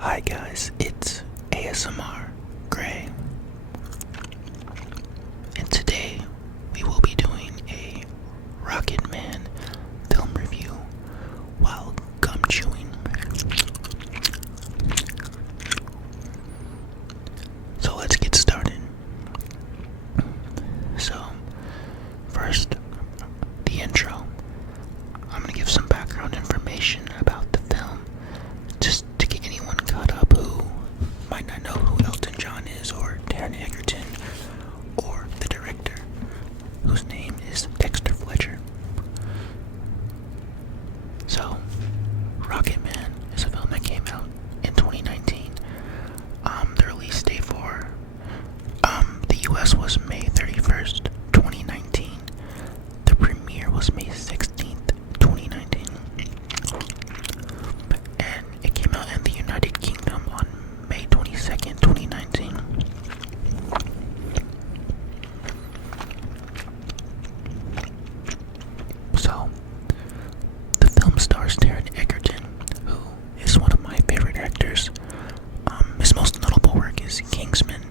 Hi guys, it's ASMR Gray, and today we will be doing a Rocketman film review while gum chewing. So let's get started. So, first, the intro. I'm going to give some background information about the film, just to get anyone caught up who might not know who Elton John is, or Taron Egerton, or the director, whose name is Dexter Fletcher. So, Rocketman is a film that came out in 2019. The release date for the US was May 31st, 2019. The premiere was May 16th, 2019. And it came out in the United Kingdom on May 22nd, 2019. So, the film stars Taron Egerton, who is one of my favorite actors. His most notable work is Kingsman,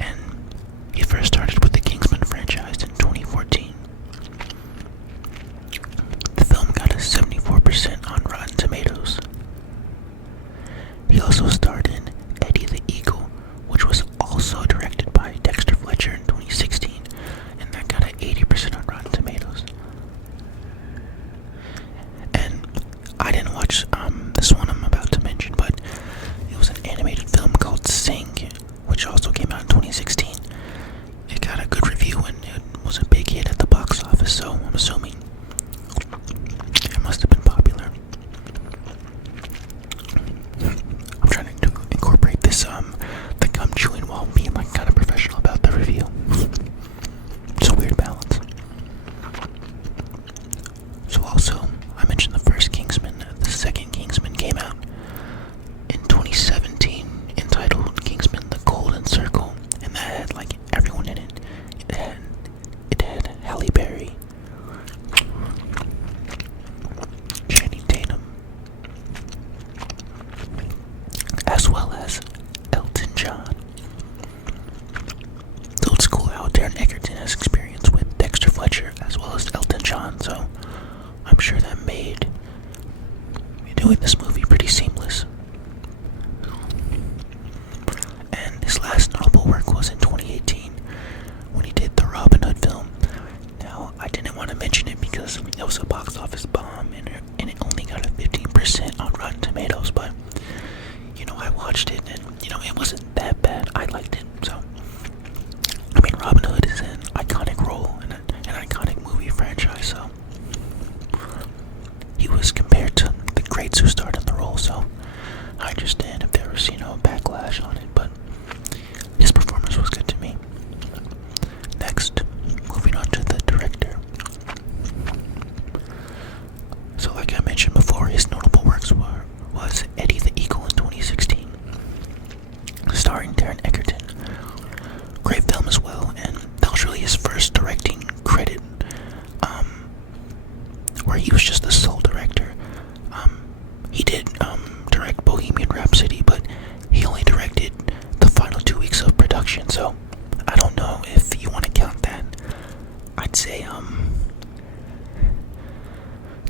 and he first started with the Kingsman franchise in 2014. The film got a 74% on Rotten Tomatoes. He also starred in Eddie the Eagle, which was also directed by Dexter Fletcher in 2016, and that got an 80% on Rotten Tomatoes. And I didn't watch this one I'm about to mention, but it was an animated film called Sing, which also came out in 2016. It got a good review and it was a big hit at the box office, so I'm assuming it must have been popular. I'm trying to incorporate this the gum chewing while being like kind of professional about the review. It's a weird balance. So also, I mentioned the first Kingsman. The second Kingsman came out in 2017, entitled Kingsman: The Golden Circle, and that had like everyone in it. It had Halle Berry, Channing Tatum, as well as Elton John. So it's cool how Taron Egerton has experience with Dexter Fletcher as well as Elton John, so I'm sure that made doing this movie pretty seamless. And his last notable work was in 2018 when he did the Robin Hood film. Now, I didn't want to mention it because it was a box office bomb and it only got a 15% on Rotten Tomatoes, but I watched it and it wasn't that bad. I liked it. So I mean, Robin Hood is an iconic role in an iconic movie franchise, so he was compared to the greats who starred in the role, so I understand if there was, backlash on it, but his performance was good to me. Next, moving on to the director. So like I mentioned before, his notable works was Eddie the Eagle in 2016, starring Taron Egerton. Great film as well, and that was really his first directing credit, where he was just the sole director. He did direct Bohemian Rhapsody, but he only directed the final 2 weeks of production, so I don't know if you want to count that. I'd say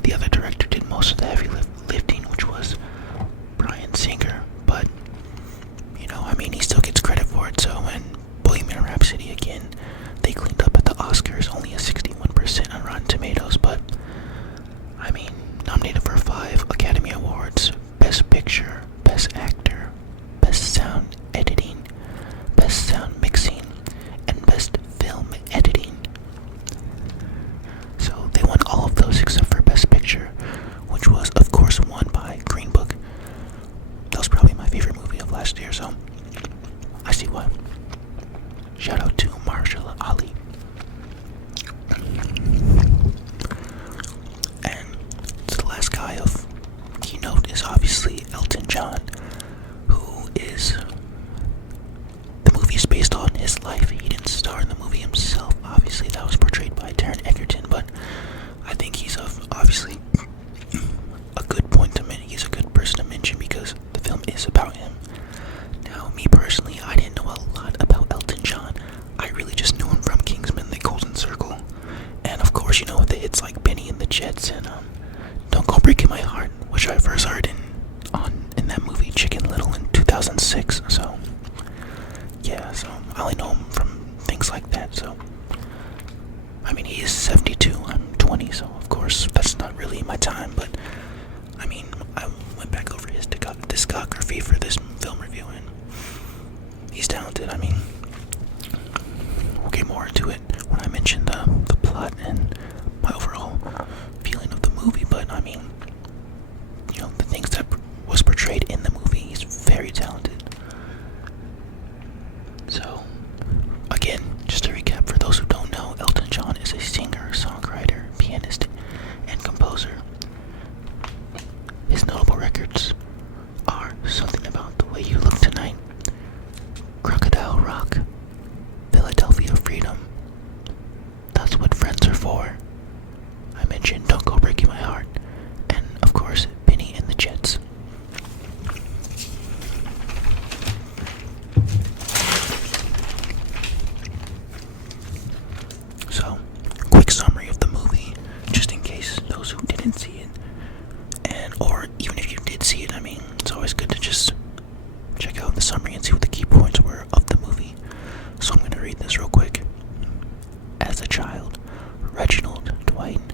the other director did most of the heavy lifting, which was Bryan Singer, but he still gets credit for it. So when Bohemian Rhapsody, again, they cleaned up at the Oscars, only a 61% on Rotten Tomatoes, but nominated for 5 Academy Awards: Best Picture, Best Actor, Best Sound Editing, Best Sound Mixing, and Best Film Editing. So they won all of those except for Best Picture, which was of course won by Green Book. That was probably my favorite movie of last year, so I see why. Shout out to Mahershala Ali. And the last guy of keynote is obviously Elton John, who is, the movie is based on his life. He didn't star in the movie himself. Obviously, that was portrayed by Taron Egerton, but I think he's obviously a good person to mention because the film is about him. Now, me personally, I didn't know a lot about Elton John. I really just knew him from Kingsman: The Golden Circle. And of course, the hits like Benny and the Jets and Don't Go Breaking My Heart, which I first heard in that movie Chicken Little in 2006. So yeah, so I only know him from things like that. So I mean, he is 72, I'm 20, so of course that's not really my time, but I mean, I went back over his discography for this film review, and he's talented. I mean, we'll get more into it when I mention the plot and my overall feeling of the movie, but I mean, the things that was portrayed in the movie, he's very talented. So, again, just to recap for those who don't know, Elton John is a singer, songwriter, pianist, and composer. His notable records are Something About the Way You Look Tonight, Crocodile Rock, Philadelphia Freedom, That's What Friends Are For. I mentioned Don't Go Breaking My Heart, and of course, Benny and the Jets. So, quick summary of the movie, just in case those who didn't see it, or even if you did see it, I mean, it's always good to just check out the summary and see what the key points were of the movie. So I'm going to read this real quick. As a child, Reginald Dwight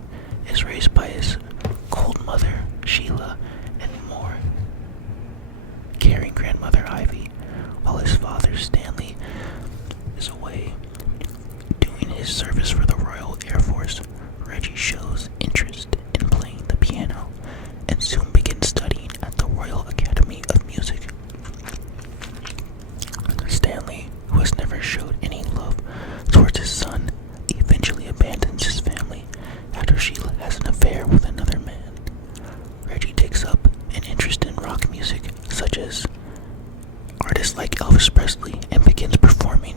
is raised by his cold mother, Sheila, and more caring grandmother, Ivy, while his father, Stanley, is away doing his service for the Royal Air Force. Reggie shows interest in playing the piano and soon begins studying at the Royal Academy of Music. Stanley, who has never showed any love towards his son, eventually abandons his family after Sheila has an affair with another man. Reggie takes up an interest in rock music, such as artists like Elvis Presley, and begins performing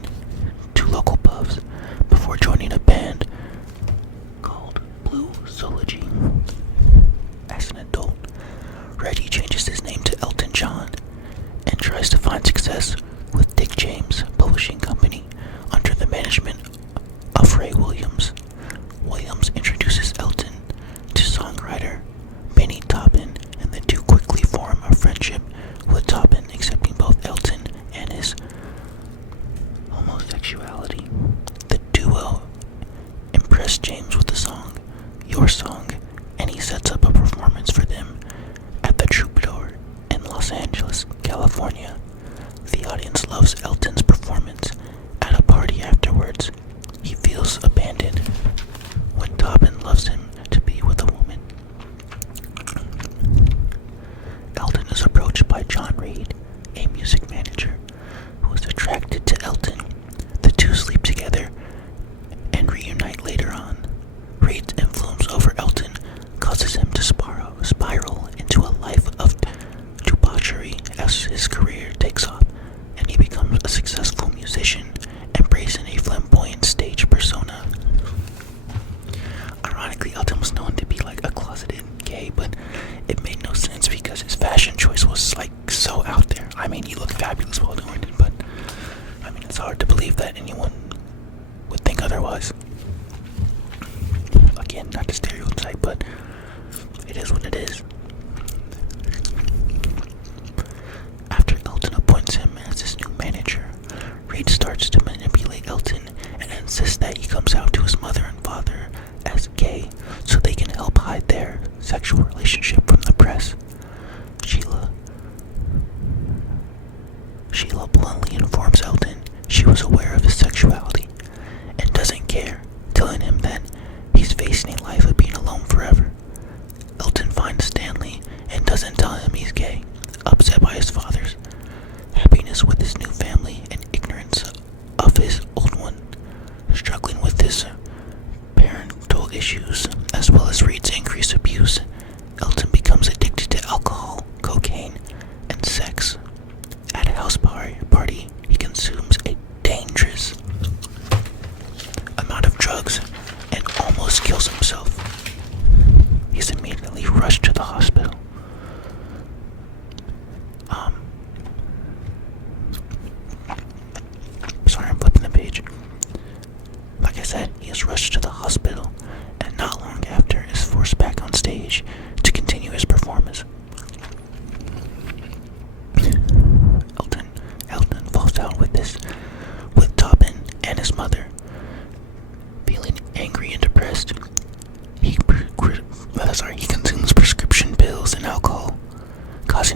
to local pubs before joining a band called Blue Zoology. As an adult, Reggie changes his name to Elton John and tries to find success with Dick James Publishing Company under the management of Ray Williams. Williams introduces Elton to songwriter Benny Taupin, and the two quickly form a friendship, with Taupin accepting both Elton and his homosexuality. The duo impressed James with the song, Your Song, and he sets up a performance for them at the Troubadour in Los Angeles, California. The audience loves Elton's performance. At a party afterwards, he feels abandoned when Taupin loves him to be with a woman. Elton is approached by John Reid, a music manager, who is attracted to Elton. The two sleep together and reunite later on. Reid's influence over Elton causes him to spiral into a life of debauchery as his career takes off and he becomes a successful musician, embracing a flamboyant stage persona. Ironically, Elton was known to be like a closeted gay, but it made no sense because his fashion choice was like so out there. I mean, he looked fabulous while doing it, but I mean, it's hard to believe that anyone would think otherwise. Again, not to stereotype, but it is what it is. After Elton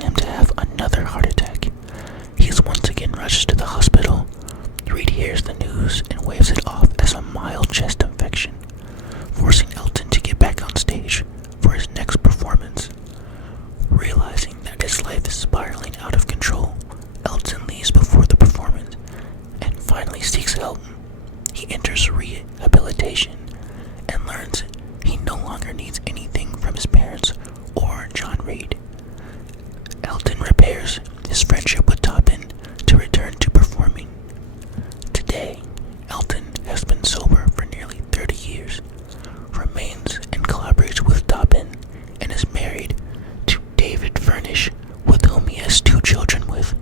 causing him to have another heart attack. He is once again rushed to the hospital. Reed hears the news and waves it off as a mild chest infection, forcing Elton to get back on stage for his next performance. Realizing that his life is spiraling out of control, Elton leaves before the performance and finally seeks help. He enters rehabilitation and learns he no longer needs anything from his parents or John Reed. Elton repairs his friendship with Toppin to return to performing. Today, Elton has been sober for nearly 30 years, remains and collaborates with Toppin, and is married to David Furnish, with whom he has 2 children with.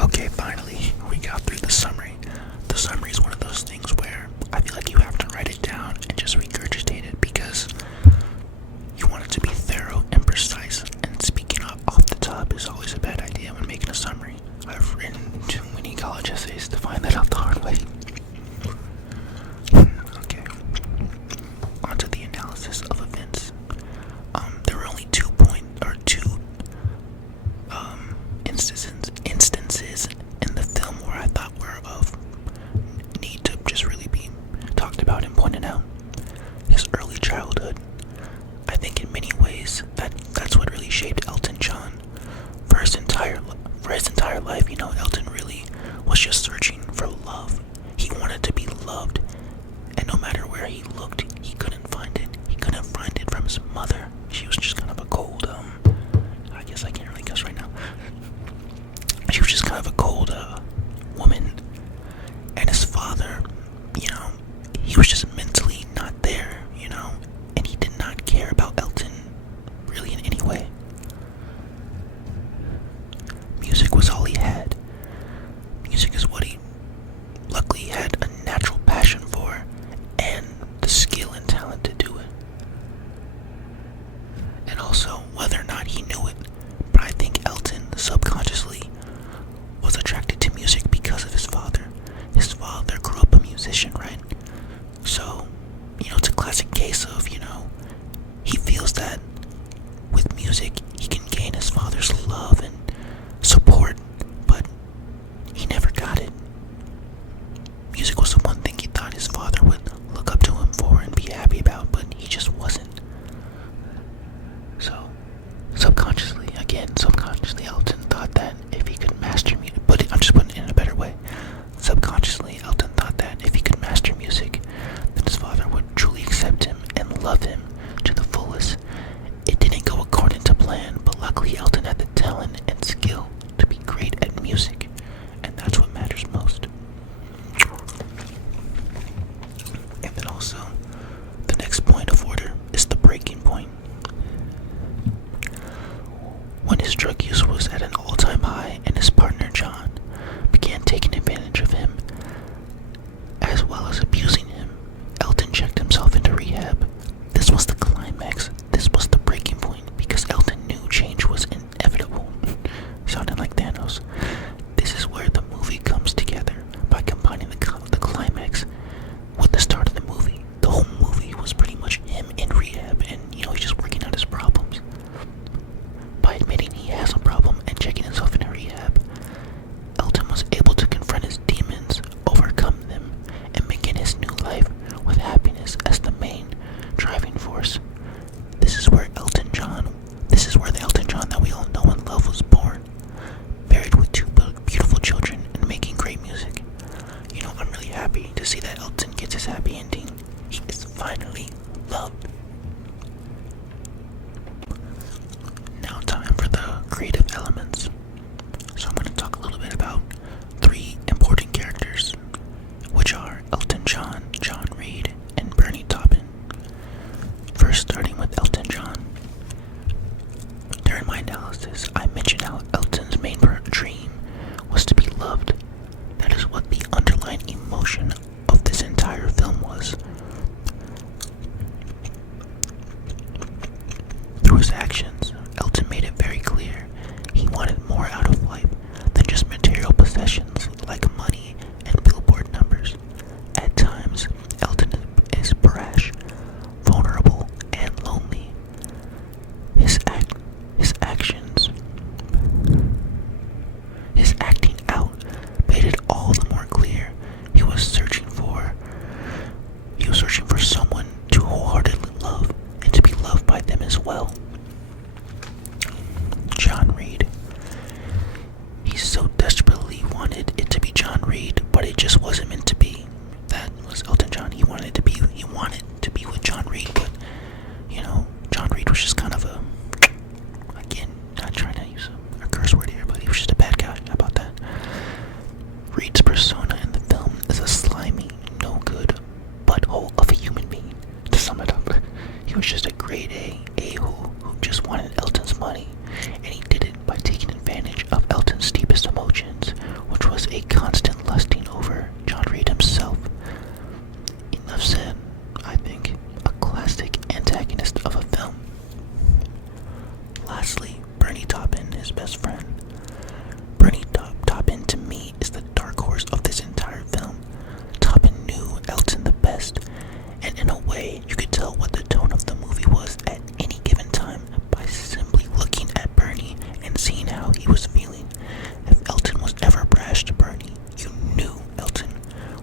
Okay, finally, we got through the summary. The summary is one of those things where I feel like you have to write it down and just regurgitate it because you want it to be thorough and precise, and speaking off the top is always a bad idea when making a summary. I've written too many college essays to find that out the hard way. Okay, on to the analysis of events. There were only two instances in the film where I thought were of need to just really be talked about and pointed out. His early childhood. I think in many ways that's what really shaped Elton John. For his entire life, Elton really was just searching for love. He wanted to be loved, and no matter where he looked, he couldn't find it. He couldn't find it from his mother. She was just kind of a cold, I guess I can't really guess right now. She was just kind of a cold woman, and his father, he was just mentally not there, and he did not care about Elton really in any way. Music was all he had. Music is what he luckily had a natural passion for and the skill and talent to do it. And also, whether or not he knew it, but I think Elton subconsciously was attracted to music because of his father. His father grew up a musician, right? So, it's a classic case of, he feels that with music he can gain his father's love and support, but he never got it. Music was the one thing he thought his father would look up to him for and be happy about, but he just wasn't. So, subconsciously, Elton thought that if he could master music, but I'm just putting it in a better way. Subconsciously, Elton thought that if he could master music, then his father would truly accept him and love him to the fullest. It didn't go according to plan, but luckily Elton had the talent and skill to be great at music, and that's what matters most. And then also, the next point of order is the breaking point. When his drug use was at an all-time high and his partner John began taking advantage of him as well as abusing him, Elton checked himself into rehab. This was the climax. This was the breaking point because Elton knew change was inevitable. Sounding like Thanos. This is where the movie comes together by combining the climax with the start of the movie. The whole movie was pretty much him in rehab and, he's just working out his problems. By admitting he has a problem and checking himself into rehab, Elton was able to confront his demons, overcome them, and begin his new life with happiness as the main driving force. This is where the Elton John that we all know and love was born, married with 2 beautiful children and making great music. I'm really happy to see that Elton gets his happy ending. He is finally loved. Now time for the creative elements. So I'm going to talk a little bit about 3 important characters, which are Elton John, John Reed, and Bernie Taupin. First, starting with Elton John. During my analysis, I mentioned how Elton's main dream was to be loved. That is what the underlying emotion of this entire film was. Through his actions, Elton made it very clear he wanted more out of life than just material possessions like money and billboard numbers. At times, Elton is brash, vulnerable, and lonely. well. John Reed. He so desperately wanted it to be John Reed, but it just wasn't meant to be. That was Elton John. He wanted to be with John Reed, but John Reed was just kind of a, again, not trying to use a curse word here, but he was just a bad guy. How about that? Reed's persona in the film is a slimy, no good butthole of a human being. To sum it up, he was just a grade A-hole who just wanted Elton's money, and he did it by taking advantage of Elton's deepest emotions, which was a constant lusting over John Reed himself. Enough said. I think a classic antagonist of a film. Lastly, Bernie Taupin, his best friend. Bernie Taupin, to me, is the dark horse of this entire film. Taupin knew Elton the best, and in a way, you could tell what the tone of the movie was at any given time by simply looking at Bernie and seeing how he was feeling. If Elton was ever brash to Bernie, you knew Elton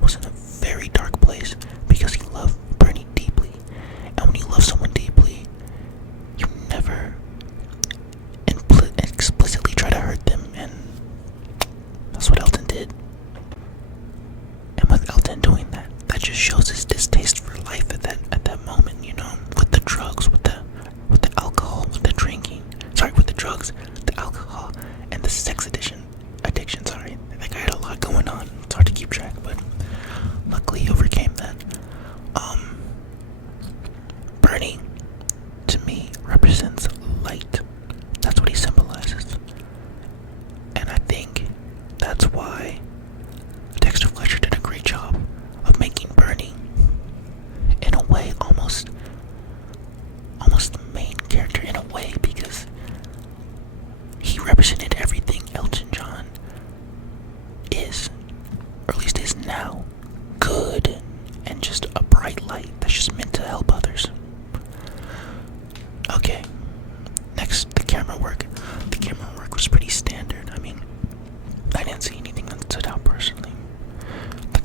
was in a very dark place because he loved Bernie deeply. And when you love someone deeply, you never explicitly try to hurt them, and that's what Elton did. And with Elton doing that, that just shows his distaste for life at that moment, with the drugs, with the alcohol, with the drinking. Sorry, with the drugs, the alcohol, and the sex addiction. Sorry, that guy had a lot going on. It's hard to keep track, but luckily he overcame that. Bernie, to me, represents light. That's what he symbolizes. And I think that's why Dexter Fletcher did a great job of making Bernie, in a way, almost the main character in a way, because he represented everything Elton John is, or at least is now, good and just a bright light that's just meant to help others. Okay, next, the camera work. The camera work was pretty standard. I mean, I didn't see anything that stood out personally. The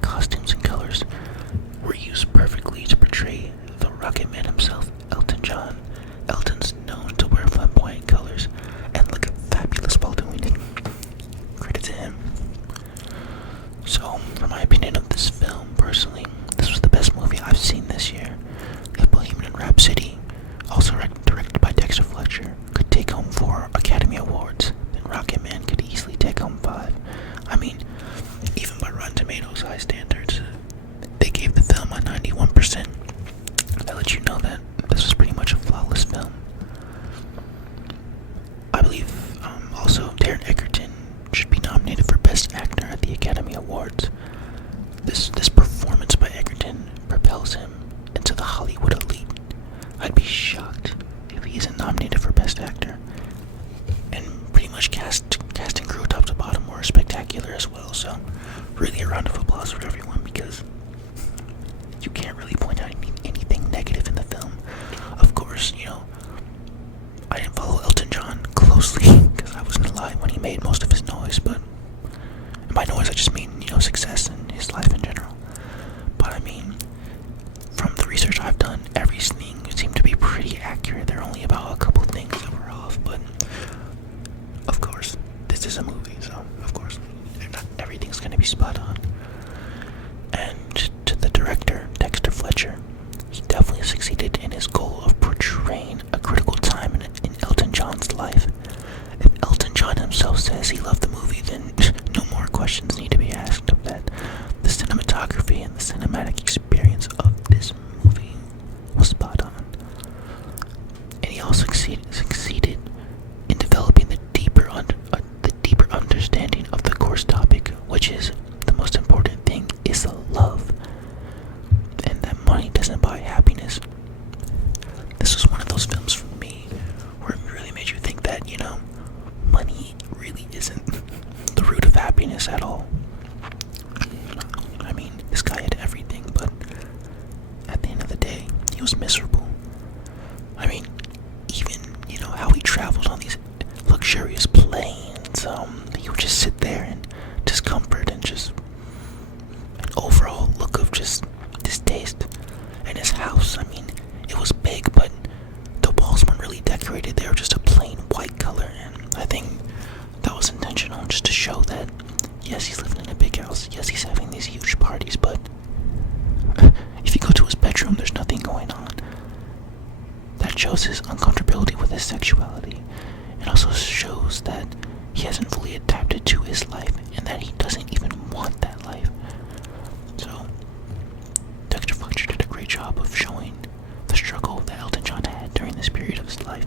costumes and colors were used perfectly to portray the Rocketman himself, Elton John. Elton's known to wear flamboyant colors and look fabulous while doing it. Credit to him. So, for my opinion of this film, personally, this was the best movie I've seen this year. If Bohemian Rhapsody, also directed by Dexter Fletcher, could take home 4 Academy Awards, then Rocketman could easily take home 5. I mean, even by Rotten Tomatoes high standards, they gave the film a 91%. That lets you know that this was pretty much a flawless film. I believe also Taron Egerton should be nominated for Best Actor at the Academy Awards. This performance by Egerton propels him into the Hollywood elite. I'd be shocked if he isn't nominated for Best Actor. And pretty much cast and crew top to bottom were spectacular as well, so really a round of applause for everyone, because you can't really point out anything negative in the film. Of course, I didn't follow Elton John closely because I wasn't alive when he made most of his noise, but by noise I just mean, success in his life in general. But I mean, from the research I've done, everything seemed to be pretty accurate. There are only about a couple things that were off, but of course, this is a movie, so of course, not everything's gonna be spot on. And to the director, Dexter Fletcher, he definitely succeeded in his goal of portraying a critical time in Elton John's life. If Elton John himself says he loved the movie, then no more questions need to be asked of that. The cinematography and the cinematic experience of this movie was spot on. And he also succeeded in developing the deeper understanding of the course topic, which is the most important thing, is love. And that money doesn't buy happiness. This was one of those films for me where it really made you think that, money really isn't the root of happiness at all. I mean, this guy had everything, but at the end of the day, he was miserable. I mean, even, how he traveled on these luxurious planes, he would just sit there in discomfort and just an overall look of just distaste. And his house, I mean, it was big, but exaggerated. They were just a plain white color, and I think that was intentional, just to show that yes, he's living in a big house, yes, he's having these huge parties, but if you go to his bedroom, there's nothing going on. That shows his uncomfortability with his sexuality. It also shows that he hasn't fully adapted to his life and that he doesn't even want that life. So, Dexter Fletcher did a great job of showing the struggle that Elton John had during this period of his life.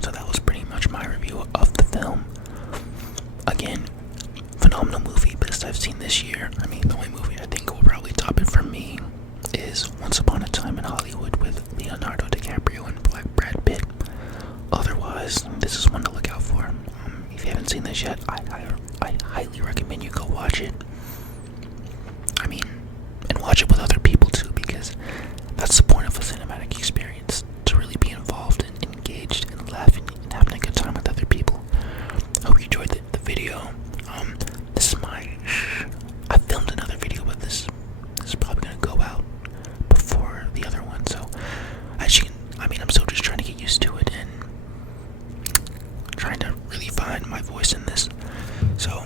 So that was pretty much my review of the film. Again, phenomenal movie, best I've seen this year. I mean, the only movie I think will probably top it for me is Once Upon a Time in Hollywood with Leonardo DiCaprio and Brad Pitt. Otherwise, this is one to look out for. If you haven't seen this yet, I highly recommend you go watch it. I mean, and watch it with other people too, because that's the point of a cinematic experience, to really be involved and engaged and laughing and having a good time with other people. I hope you enjoyed the video. This is I filmed another video, but this is probably gonna go out before the other one, so I'm still just trying to get used to it and trying to really find my voice in this. So